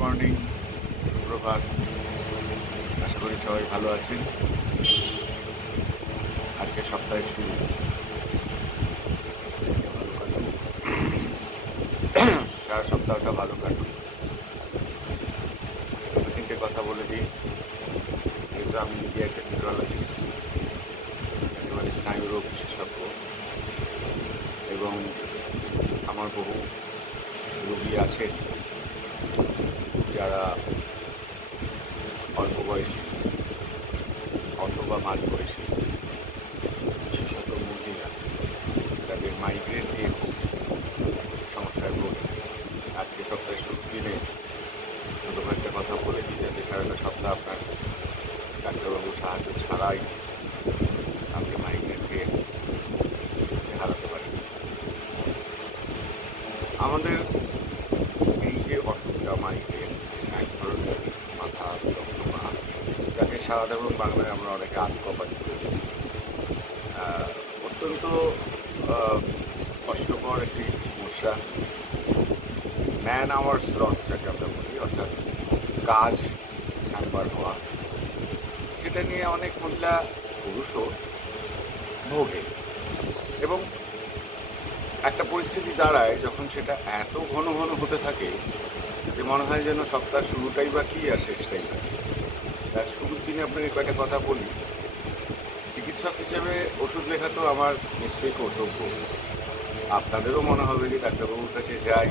Morning সুপ্রভাত। আশা করি সবাই ভালো আছেন। আজকে সপ্তাহের শুরু। সারা সপ্তাহটা ভালো কাটুক। তিনটে কথা বলে দিই। যেহেতু আমি নিজে একটা নিউরোলজিস্ট একেবারে স্নায়ুরোগ বিশেষজ্ঞ, এবং আমার বহু রোগী আছেন। যারা অল্প বয়সী অথবা মাঝ বয়সী বিশেষত মহিলা তাদের মাইগ্রেন নিয়ে খুব সমস্যায় ভোগে আজকে সপ্তাহে শুরু দিনে ছোটো কথা বলে দিই, যাতে সারাটা সপ্তাহ আপনার ডাক্তারবাবু সাহায্য ছাড়াই আপনি মাইগ্রেনকে হারাতে পারেন আমাদের এই যে অসুখটা মাইগ্রেন এক ধরনের মাথা যন্ত্রণা সাধারণ বাংলায় আমরা অনেকে আতকপাতি করি। অত্যন্ত কষ্টকর একটি সমস্যা। ম্যান আওয়ার্স লস যাকে আমরা বলি, অর্থাৎ কাজ একবার হওয়া। সেটা নিয়ে অনেক মহিলা পুরুষও ভোগে। এবং একটা পরিস্থিতি দাঁড়ায় যখন সেটা এত ঘন ঘন হতে থাকে যে মনে হয় যেন সপ্তাহ শুরুটাই বা কী আর শেষটাই বা কী তার শুরুর দিনে আপনাকে কয়েকটা কথা বলি? চিকিৎসক হিসেবে ওষুধ লেখা তো আমার নিশ্চয়ই কর্তব্য। আপনাদেরও মনে হবে যে ডাক্তারবাবুর কাছে যাই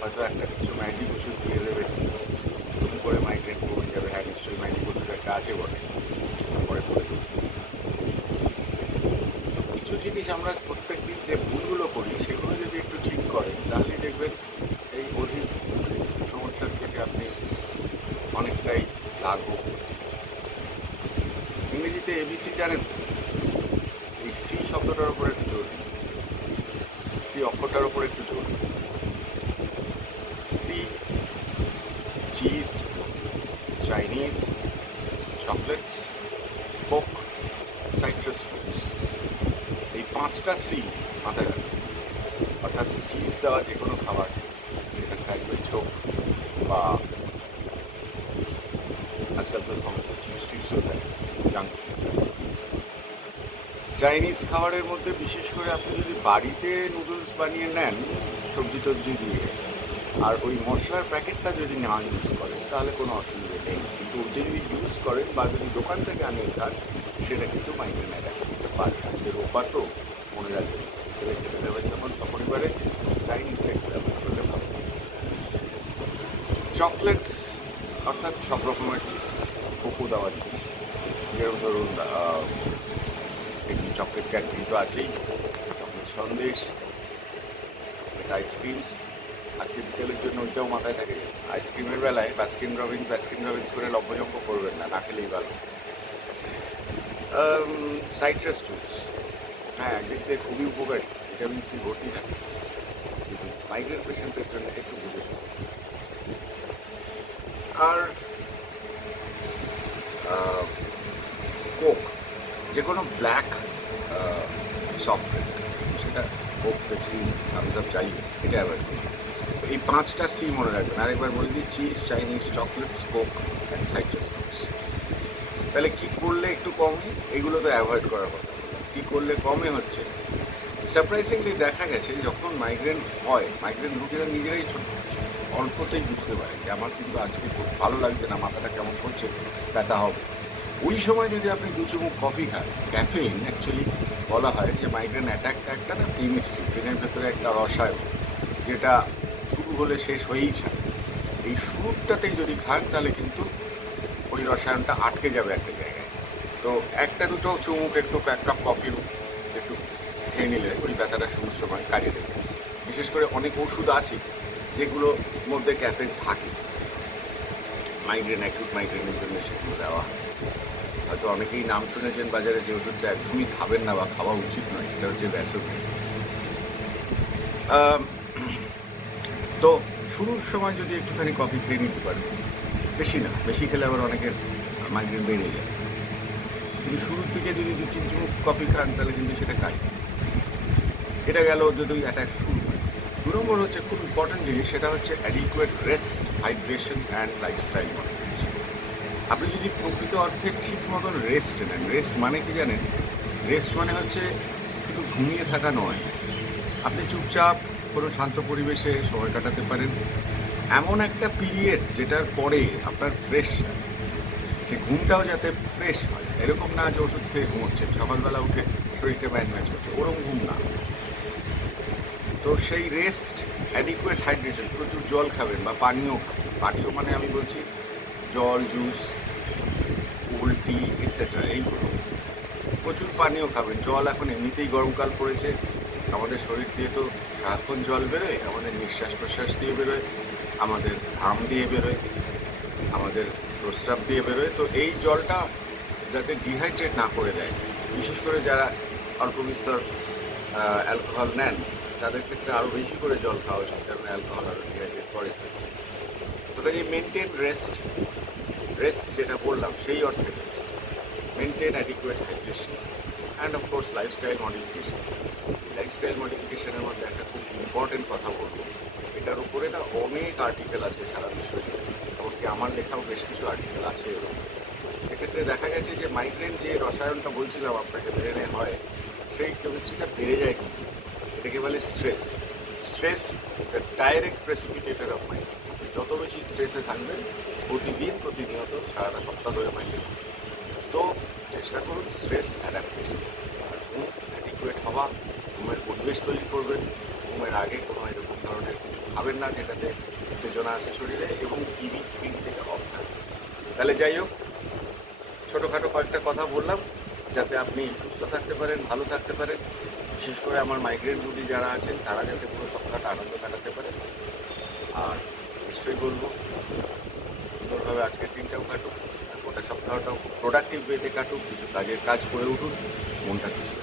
হয়তো একটা কিছু ম্যাজিক ওষুধ দিয়ে দেবে তুমি করে মাইগ্রেন কমে যাবে। হ্যাঁ নিশ্চয়ই ম্যাজিক ওষুধ একটা আছে বটে পরে করে কিছু জিনিস আমরা প্রত্যেক দিন যে ভুলগুলো করি সেগুলো যদি একটু ঠিক করেন তাহলে দেখবেন এই অধিক সমস্যার থেকে আপনি হচ্ছেন। ইংরেজিতে এবিসি জানেন এই সি শব্দটার উপর একটু জোর। সি অক্ষরটার উপর একটু জোর C cheese Chinese chocolates coke citrus fruits এই পাঁচটা সি মাথায় অর্থাৎ চিজ দেওয়া যে কোনো খাবার, যেটা স্যান্ডউইচ হোক বা জাঙ্ক চাইনিজ খাবারের মধ্যে বিশেষ করে আপনি যদি বাড়িতে নুডলস বানিয়ে নেন, সবজি টবজি দিয়ে, আর ওই মশলার প্যাকেটটা যদি না ইউজ করেন, তাহলে কোনো অসুবিধা নেই। কিন্তু যদি ইউজ করেন বা যদি দোকান থেকে আনেন খান সেটা কিন্তু মাইগ্রেন অ্যাটাক করতে পারে আজকে রোববার তো মনে রাখবেন ছেলে খেতে দেবেন যখন তখন এবারে চাইনিজটা একটু ব্যবহার করলে ভালো। চকলেটস অর্থাৎ সব রকমের কোকো দেওয়ার জিনিস। যেরকম ধরুন চকলেট ক্যাডবেরি তো আছেই। চকলেট সন্দেশ আইসক্রিমস আজকে বিকেলের জন্য ওইটাও মাথায় থাকে। আইসক্রিমের বেলায় বাস্কিন রবিন বাস্কিন রবিন্স করে লম্বজম্ব করবেন না না খেলেই ভালো। সাইট্রাস ফ্রুটস হ্যাঁ থেকে খুবই উপকারী। ভিটামিন সি ভর্তি থাকে। মাইগ্রেন পেশেন্টের জন্য একটু বুঝে আর কোক যে কোনো ব্ল্যাক সফট ড্রিঙ্ক, সেটা কোক, পেপসি থামস আপ চাই, এটা অ্যাভয়েড করুন এই পাঁচটা সি মনে রাখবেন। আরেকবার বলে দিই, cheese, Chinese chocolates, coke and citrus fruits তাহলে কী করলে একটু কমে? এগুলো তো অ্যাভয়েড করার কথা। কী করলে কমে হচ্ছে? সারপ্রাইজিংলি দেখা গেছে, যখন মাইগ্রেন হয় মাইগ্রেন রুগীরা নিজেরাই ছোট অল্পতেই বুঝতে পারে যে আমার কিন্তু আজকে খুব ভালো লাগছে না, মাথাটা কেমন করছে, ব্যথা হবে। ওই সময় যদি আপনি দু চুমুক কফি খান, ক্যাফেইন অ্যাকচুয়ালি বলা হয় যে মাইগ্রেন অ্যাটাকটা একটা না কেমিস্ট্রি ব্রেনের ভেতরে একটা রসায়ন, যেটা শুরু হলে শেষ হয়েই ছাড়ে এই শুরুটাতেই যদি খান, তাহলে কিন্তু ওই রসায়নটা আটকে যাবে একটা জায়গায়। তো একটা দুটো চুমুক, একটু এক কাপ কফি একটু খেয়ে নিলে ওই ব্যথাটা শুরুর সময় কাটিয়ে দেবে। বিশেষ করে অনেক ওষুধ আছে যেগুলোর মধ্যে ক্যাফেন থাকে। মাইগ্রেন অ্যাকিউট মাইগ্রেনের জন্য সেগুলো দেওয়া হয়। হয়তো অনেকেই নাম শুনেছেন বাজারে যে ওষুধটা একদমই খাবেন না বা খাওয়া উচিত নয়, সেটা হচ্ছে ব্যাসোপ্রিন তো শুরুর সময় যদি একটুখানি কফি খেয়ে নিতে পারেন, বেশি না, বেশি খেলে আবার অনেকের মাইগ্রেন বেড়ে যায়। কিন্তু শুরুর দিকে যদি দু তিন চুমুক কফি খান, তাহলে কিন্তু সেটা কাজ। এটা গেল যদি অ্যাটাক শুরু। দু নম্বর হচ্ছে খুব ইম্পর্টেন্ট জিনিস, সেটা হচ্ছে adequate rest hydration and lifestyle আপনি যদি প্রকৃত অর্থে ঠিক মতন রেস্ট নেন রেস্ট মানে কি জানেন? রেস্ট মানে হচ্ছে শুধু ঘুমিয়ে থাকা নয়, আপনি চুপচাপ কোনো শান্ত পরিবেশে সময় কাটাতে পারেন। এমন একটা পিরিয়ড যেটার পরে আপনার ফ্রেশ যে ঘুমটাও যাতে ফ্রেশ হয়। এরকম না যে ওষুধ খেয়ে ঘুমোচ্ছেন, সকালবেলা উঠে শরীরকে ম্যাচ ম্যাচ করছে, ওরকম ঘুম না। তো সেই রেস্ট অ্যাডিকুয়েট হাইড্রেশন প্রচুর জল খাবেন বা পানীয় পানীয় মানে আমি বলছি জল জুস উল্টি এটসেট্রা এইগুলো। প্রচুর পানীয় খাবেন। জল এখন এমনিতেই গরমকাল পড়েছে। আমাদের শরীর দিয়ে তো সারাক্ষণ জল বেরোয়, আমাদের নিঃশ্বাস প্রশ্বাস দিয়ে বেরোয়, আমাদের ঘাম দিয়ে বেরোয়, আমাদের প্রস্রাব দিয়ে বেরোয়। তো এই জলটা যাতে ডিহাইড্রেট না করে দেয়, বিশেষ করে যারা অল্প বিস্তর অ্যালকোহল নেন তাদের ক্ষেত্রে আরও বেশি করে জল খাওয়া উচিত, কারণ অ্যালকোহল আরও ডিহাইড্রেট করে থাকে। তো কাজে মেনটেন রেস্ট রেস্ট যেটা বললাম, সেই অর্থে rest maintain adequate hydration and of course lifestyle modification lifestyle মডিফিকেশনের মধ্যে একটা খুব ইম্পর্টেন্ট কথা বলব। এটার উপরে না অনেক আর্টিকেল আছে সারা বিশ্ব। এমনকি আমার লেখাও বেশ কিছু আর্টিকেল আছে এরকম। সেক্ষেত্রে দেখা গেছে যে মাইগ্রেন যে রসায়নটা বলছিলাম আপনাকে, ব্রেনে হয়, সেই কেমিস্ট্রিটা বেড়ে যায় কিন্তু। এটাকে বলে stress stress is a direct precipitator of migraine যত বেশি স্ট্রেসে থাকবেন, প্রতিদিন, প্রতিনিয়ত সারাটা সপ্তাহ ধরে মাইগ্রেন তো চেষ্টা করুন স্ট্রেস অ্যাডাপ্টেশন ঘুম অ্যাডিকুয়েট হওয়া, ঘুমের পরিবেশ তৈরি করবেন। ঘুমের আগে কোনো এরকম ধরনের কিছু খাবেন না, যেটাতে উত্তেজনা আসে শরীরে এবং টিভি স্ক্রিন থেকে অফ থাকবে তাহলে যাই হোক, ছোটোখাটো কয়েকটা কথা বললাম, যাতে আপনি সুস্থ থাকতে পারেন, ভালো থাকতে পারেন। বিশেষ করে আমার মাইগ্রেন্ট রুগী যারা আছেন, তারা যাতে পুরো সপ্তাহটা আনন্দ কাটাতে পারে। আর নিশ্চয়ই বলব, সুন্দরভাবে আজকের দিনটাও কাটুক গোটা সপ্তাহটাও খুব প্রোডাক্টিভ ওয়েতে কাটুক, কিছু কাজের কাজ করে উঠুন মনটা সুস্থ